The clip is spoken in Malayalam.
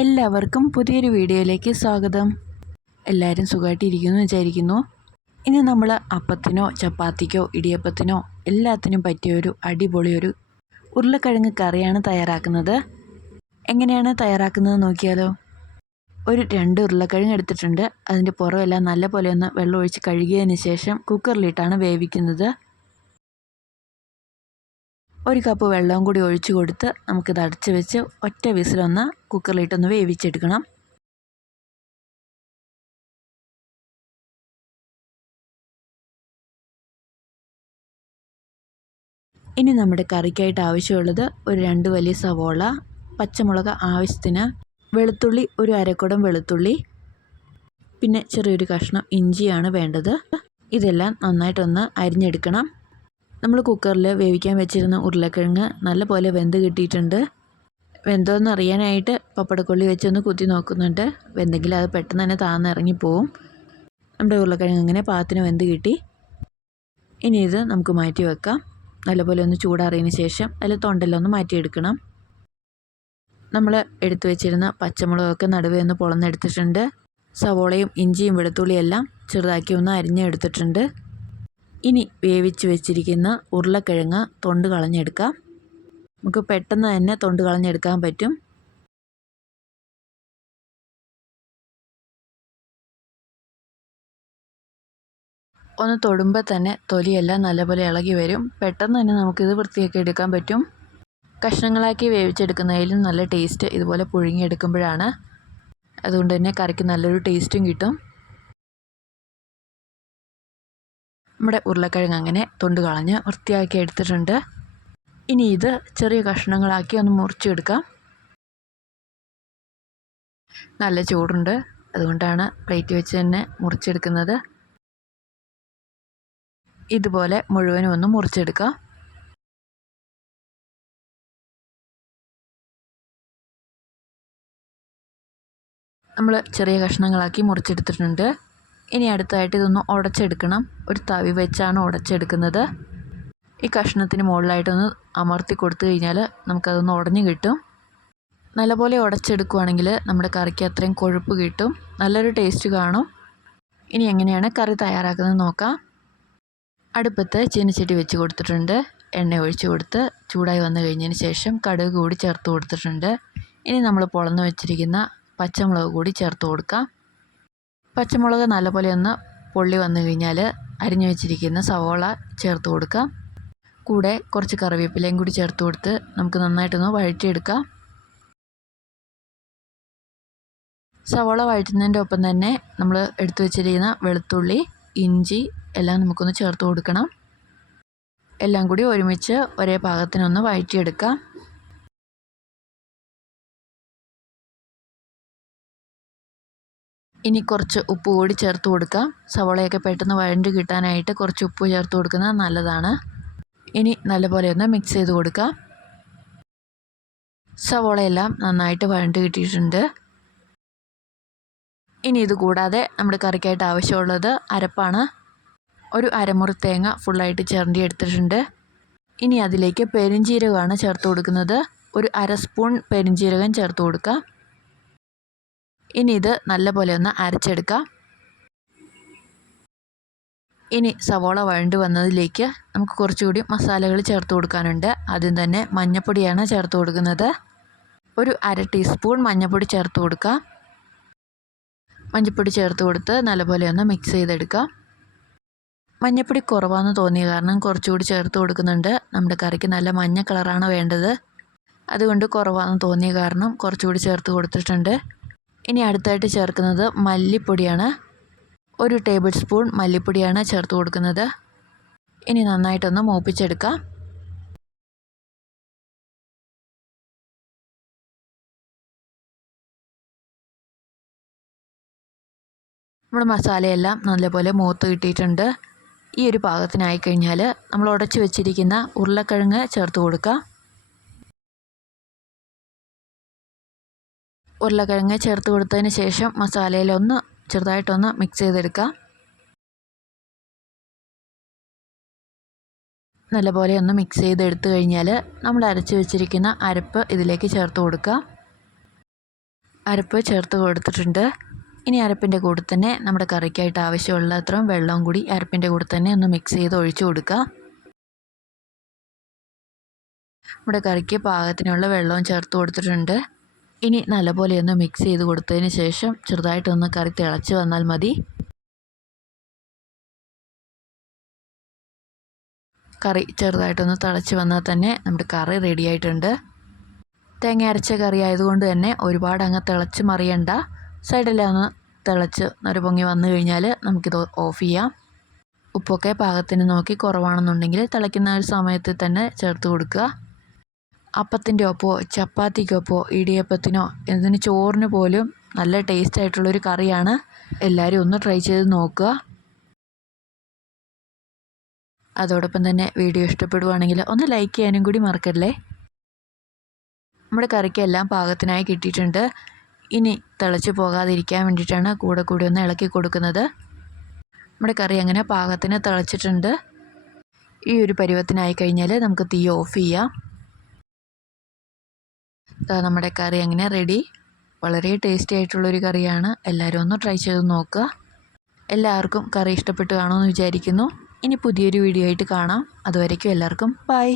എല്ലാവർക്കും പുതിയൊരു വീഡിയോയിലേക്ക് സ്വാഗതം. എല്ലാവരും സുഖമായിട്ടിരിക്കുന്നു വിചാരിക്കുന്നു. ഇനി നമ്മൾ അപ്പത്തിനോ ചപ്പാത്തിക്കോ ഇടിയപ്പത്തിനോ എല്ലാത്തിനും പറ്റിയ ഒരു അടിപൊളി ഒരു ഉരുളക്കിഴങ്ങ് കറിയാണ് തയ്യാറാക്കുന്നത്. എങ്ങനെയാണ് തയ്യാറാക്കുന്നത് നോക്കിയാലോ? ഒരു രണ്ട് ഉരുളക്കിഴങ്ങ് എടുത്തിട്ടുണ്ട്. അതിന്റെ പുറമെല്ലാം നല്ല പോലെ ഒന്ന് വെള്ളം ഒഴിച്ച് കഴുകിയതിന് ശേഷം കുക്കറിലിട്ടാണ് വേവിക്കുന്നത്. ഒരു കപ്പ് വെള്ളവും കൂടി ഒഴിച്ചു കൊടുത്ത് നമുക്കിത് അടച്ച് വെച്ച് ഒറ്റ വിസിലൊന്ന് കുക്കറിലിട്ടൊന്ന് വേവിച്ചെടുക്കണം. ഇനി നമ്മുടെ കറിക്കായിട്ട് ആവശ്യമുള്ളത് ഒരു രണ്ട് വലിയ സവോള പച്ചമുളക് ആവശ്യത്തിന് വെളുത്തുള്ളി ഒരു അരക്കുടം വെളുത്തുള്ളി പിന്നെ ചെറിയൊരു കഷ്ണം ഇഞ്ചിയാണ് വേണ്ടത്. ഇതെല്ലാം നന്നായിട്ടൊന്ന് അരിഞ്ഞെടുക്കണം. നമ്മൾ കുക്കറിൽ വേവിക്കാൻ വെച്ചിരുന്ന ഉരുളക്കിഴങ്ങ് നല്ലപോലെ വെന്ത് കിട്ടിയിട്ടുണ്ട്. വെന്തോന്ന് അറിയാനായിട്ട് പപ്പടക്കൊള്ളി വെച്ചൊന്ന് കുത്തി നോക്കുന്നുണ്ട്. വെന്തെങ്കിൽ അത് പെട്ടെന്ന് തന്നെ താന്നിറങ്ങി പോവും. നമ്മുടെ ഉരുളക്കിഴങ്ങ് ഇങ്ങനെ പാത്തിന് വെന്ത് കിട്ടി. ഇനി ഇത് നമുക്ക് മാറ്റി വെക്കാം. നല്ലപോലെ ഒന്ന് ചൂടാറിയതിന് ശേഷം അതിൽ തൊണ്ടെല്ലാം ഒന്ന് മാറ്റിയെടുക്കണം. നമ്മൾ എടുത്തു വെച്ചിരുന്ന പച്ചമുളകൊക്കെ നടുവേ ഒന്ന് പൊളന്നെടുത്തിട്ടുണ്ട്. സവോളയും ഇഞ്ചിയും വെളുത്തുള്ളിയെല്ലാം ചെറുതാക്കി ഒന്ന് അരിഞ്ഞെടുത്തിട്ടുണ്ട്. ഇനി വേവിച്ച് വെച്ചിരിക്കുന്ന ഉരുളക്കിഴങ്ങ് തൊണ്ട് കളഞ്ഞെടുക്കാം. നമുക്ക് പെട്ടെന്ന് തന്നെ തൊണ്ട് കളഞ്ഞെടുക്കാൻ പറ്റും. ഒന്ന് തൊടുമ്പോൾ തന്നെ തൊലിയെല്ലാം നല്ലപോലെ ഇളകി വരും. പെട്ടെന്ന് തന്നെ നമുക്കിത് വൃത്തിയാക്കി എടുക്കാൻ പറ്റും. കഷ്ണങ്ങളാക്കി വേവിച്ചെടുക്കുന്നതിലും നല്ല ടേസ്റ്റ് ഇതുപോലെ പുഴുങ്ങിയെടുക്കുമ്പോഴാണ്. അതുകൊണ്ട് തന്നെ കറിക്ക് നല്ലൊരു ടേസ്റ്റും കിട്ടും. നമ്മുടെ ഉരുളക്കിഴങ്ങ് അങ്ങനെ തൊണ്ട് കളഞ്ഞ് വൃത്തിയാക്കി എടുത്തിട്ടുണ്ട്. ഇനി ഇത് ചെറിയ കഷ്ണങ്ങളാക്കി ഒന്ന് മുറിച്ചെടുക്കാം. നല്ല ചൂടുണ്ട്. അതുകൊണ്ടാണ് പ്ലേറ്റ് വെച്ച് തന്നെ മുറിച്ചെടുക്കുന്നത്. ഇതുപോലെ മുഴുവനും ഒന്ന് മുറിച്ചെടുക്കാം. നമ്മൾ ചെറിയ കഷ്ണങ്ങളാക്കി മുറിച്ചെടുത്തിട്ടുണ്ട്. ഇനി അടുത്തായിട്ട് ഇതൊന്ന് ഉടച്ചെടുക്കണം. ഒരു തവി വെച്ചാണ് ഉടച്ചെടുക്കുന്നത്. ഈ കഷ്ണത്തിന് മുകളിലായിട്ടൊന്ന് അമർത്തി കൊടുത്തു കഴിഞ്ഞാൽ നമുക്കതൊന്ന് ഉടഞ്ഞു കിട്ടും. നല്ലപോലെ ഉടച്ചെടുക്കുവാണെങ്കിൽ നമ്മുടെ കറിക്ക് അത്രയും കൊഴുപ്പ് കിട്ടും. നല്ലൊരു ടേസ്റ്റ് കാണും. ഇനി എങ്ങനെയാണ് കറി തയ്യാറാക്കുന്നത് നോക്കാം. അടുപ്പത്ത് ചീനച്ചട്ടി വെച്ച് കൊടുത്തിട്ടുണ്ട്. എണ്ണ ഒഴിച്ച് കൊടുത്ത് ചൂടായി വന്നു കഴിഞ്ഞതിന് ശേഷം കടുക് കൂടി ചേർത്ത് കൊടുത്തിട്ടുണ്ട്. ഇനി നമ്മൾ പൊളന്ന് വെച്ചിരിക്കുന്ന പച്ചമുളക് കൂടി ചേർത്ത് കൊടുക്കാം. പച്ചമുളക് നല്ലപോലെ ഒന്ന് പൊള്ളി വന്നു കഴിഞ്ഞാൽ അരിഞ്ഞു വെച്ചിരിക്കുന്ന സവോള ചേർത്ത് കൊടുക്കാം. കൂടെ കുറച്ച് കറിവേപ്പിലയും കൂടി ചേർത്ത് കൊടുത്ത് നമുക്ക് നന്നായിട്ടൊന്ന് വഴറ്റിയെടുക്കാം. സവോള വഴറ്റുന്നതിന്റെ ഒപ്പം തന്നെ നമ്മൾ എടുത്തു വെച്ചിരിക്കുന്ന വെളുത്തുള്ളി ഇഞ്ചി എല്ലാം നമുക്കൊന്ന് ചേർത്ത് കൊടുക്കണം. എല്ലാം കൂടി ഒരുമിച്ച് ഒരേ പാകത്തിനൊന്ന് വഴറ്റിയെടുക്കാം. ഇനി കുറച്ച് ഉപ്പ് കൂടി ചേർത്ത് കൊടുക്കാം സവോളയൊക്കെ പെട്ടെന്ന് വഴണ്ട് കിട്ടാനായിട്ട് കുറച്ച് ഉപ്പ് ചേർത്ത് കൊടുക്കുന്നത് നല്ലതാണ്. ഇനി നല്ലപോലെ ഒന്ന് മിക്സ് ചെയ്ത് കൊടുക്കാം സവോളയെല്ലാം നന്നായിട്ട് വഴണ്ട് കിട്ടിയിട്ടുണ്ട്. ഇനി ഇത് കൂടാതെ നമ്മുടെ കറിക്കായിട്ട് ആവശ്യമുള്ളത് അരപ്പാണ്. ഒരു അരമുറി തേങ്ങ ഫുള്ളായിട്ട് ചിരണ്ടി എടുത്തിട്ടുണ്ട്. ഇനി അതിലേക്ക് പെരിഞ്ചീരകമാണ് ചേർത്ത് കൊടുക്കുന്നത്. ഒരു അര സ്പൂൺ പെരിഞ്ചീരകം ചേർത്ത് കൊടുക്കാം ഇനി ഇത് നല്ലപോലെ ഒന്ന് അരച്ചെടുക്കാം. ഇനി സവോള വഴണ്ട് വന്നതിലേക്ക് നമുക്ക് കുറച്ചുകൂടി മസാലകൾ ചേർത്ത് കൊടുക്കാനുണ്ട്. ആദ്യം തന്നെ മഞ്ഞപ്പൊടിയാണ് ചേർത്ത് കൊടുക്കുന്നത്. ഒരു അര ടീസ്പൂൺ മഞ്ഞൾപ്പൊടി ചേർത്ത് കൊടുക്കാം. മഞ്ഞൾപ്പൊടി ചേർത്ത് കൊടുത്ത് നല്ലപോലെ ഒന്ന് മിക്സ് ചെയ്തെടുക്കാം. മഞ്ഞൾപ്പൊടി കുറവാണെന്ന് തോന്നിയ കാരണം കുറച്ചുകൂടി ചേർത്ത് കൊടുക്കുന്നുണ്ട്. നമ്മുടെ കറിക്ക് നല്ല മഞ്ഞ കളറാണ് വേണ്ടത്. അതുകൊണ്ട് കുറവാണെന്ന് തോന്നിയ കാരണം കുറച്ചുകൂടി ചേർത്ത് കൊടുത്തിട്ടുണ്ട്. ഇനി അടുത്തായിട്ട് ചേർക്കുന്നത് മല്ലിപ്പൊടിയാണ്. ഒരു ടേബിൾ സ്പൂൺ മല്ലിപ്പൊടിയാണ് ചേർത്ത് കൊടുക്കുന്നത്. ഇനി നന്നായിട്ടൊന്ന് മൂപ്പിച്ചെടുക്കാം. നമ്മുടെ മസാലയെല്ലാം നല്ലപോലെ മൂത്ത് കിട്ടിയിട്ടുണ്ട്. ഈ ഒരു പാകത്തിനായി കഴിഞ്ഞാൽ നമ്മൾ ഉടച്ചു വെച്ചിരിക്കുന്ന ഉരുളക്കിഴങ്ങ് ചേർത്ത് കൊടുക്കുക ഉരുളക്കിഴങ്ങ് ചേർത്ത് കൊടുത്തതിന് ശേഷം മസാലയിലൊന്ന് ചെറുതായിട്ടൊന്ന് മിക്സ് ചെയ്തെടുക്കുക. നല്ലപോലെ ഒന്ന് മിക്സ് ചെയ്തെടുത്തു കഴിഞ്ഞാൽ നമ്മൾ അരച്ച് വെച്ചിരിക്കുന്ന അരപ്പ് ഇതിലേക്ക് ചേർത്ത് കൊടുക്കുക. അരപ്പ് ചേർത്ത് കൊടുത്തിട്ടുണ്ട്. ഇനി അരപ്പിന്റെ കൂടെ തന്നെ നമ്മുടെ കറിക്കായിട്ട് ആവശ്യമുള്ള അത്രയും വെള്ളവും കൂടി അരപ്പിന്റെ കൂടെ തന്നെ ഒന്ന് മിക്സ് ചെയ്ത് ഒഴിച്ചു കൊടുക്കുക. നമ്മുടെ കറിക്ക് പാകത്തിനുള്ള വെള്ളവും ചേർത്ത് കൊടുത്തിട്ടുണ്ട്. ഇനി നല്ലപോലെ ഒന്ന് മിക്സ് ചെയ്ത് കൊടുത്തതിന് ശേഷം ചെറുതായിട്ടൊന്ന് കറി തിളച്ച് വന്നാൽ മതി. കറി ചെറുതായിട്ടൊന്ന് തിളച്ച് വന്നാൽ തന്നെ നമ്മുടെ കറി റെഡി ആയിട്ടുണ്ട്. തേങ്ങ അരച്ച കറി ആയതുകൊണ്ട് തന്നെ ഒരുപാട് അങ്ങ് തിളച്ച് മറിയണ്ട. സൈഡെല്ലാം ഒന്ന് തിളച്ച് നൊരു പൊങ്ങി വന്നു കഴിഞ്ഞാൽ നമുക്കിത് ഓഫ് ചെയ്യാം. ഉപ്പൊക്കെ പാകത്തിന് നോക്കി കുറവാണെന്നുണ്ടെങ്കിൽ തിളയ്ക്കുന്ന ഒരു സമയത്ത് തന്നെ ചേർത്ത് കൊടുക്കുക. അപ്പത്തിന്റെ ഒപ്പമോ ചപ്പാത്തിക്കൊപ്പോ ഇടിയപ്പത്തിനോ എന്തിന് ചോറിന് പോലും നല്ല ടേസ്റ്റ് ആയിട്ടുള്ളൊരു കറിയാണ്. എല്ലാവരും ഒന്ന് ട്രൈ ചെയ്ത് നോക്കുക. അതോടൊപ്പം തന്നെ വീഡിയോ ഇഷ്ടപ്പെടുവാണെങ്കിൽ ഒന്ന് ലൈക്ക് ചെയ്യാനും കൂടി മറക്കല്ലേ? നമ്മുടെ കറിക്ക് എല്ലാം പാകത്തിനായി കിട്ടിയിട്ടുണ്ട്. ഇനി തിളച്ച് പോകാതിരിക്കാൻ വേണ്ടിയിട്ടാണ് കൂടെ കൂടി ഒന്ന് ഇളക്കി കൊടുക്കുന്നത്. നമ്മുടെ കറി അങ്ങനെ പാകത്തിന് തിളച്ചിട്ടുണ്ട്? ഈ ഒരു പരുവത്തിനായി കഴിഞ്ഞാൽ നമുക്ക് തീ ഓഫ് ചെയ്യാം. നമ്മുടെ കറി അങ്ങനെ റെഡി വളരെ ടേസ്റ്റി ആയിട്ടുള്ളൊരു കറിയാണ്. എല്ലാവരും ഒന്ന് ട്രൈ ചെയ്ത് നോക്കുക. എല്ലാവർക്കും കറി ഇഷ്ടപ്പെട്ടു കാണുമെന്ന് വിചാരിക്കുന്നു. ഇനി പുതിയൊരു വീഡിയോ ആയിട്ട് കാണാം. അതുവരേക്കും എല്ലാവർക്കും ബൈ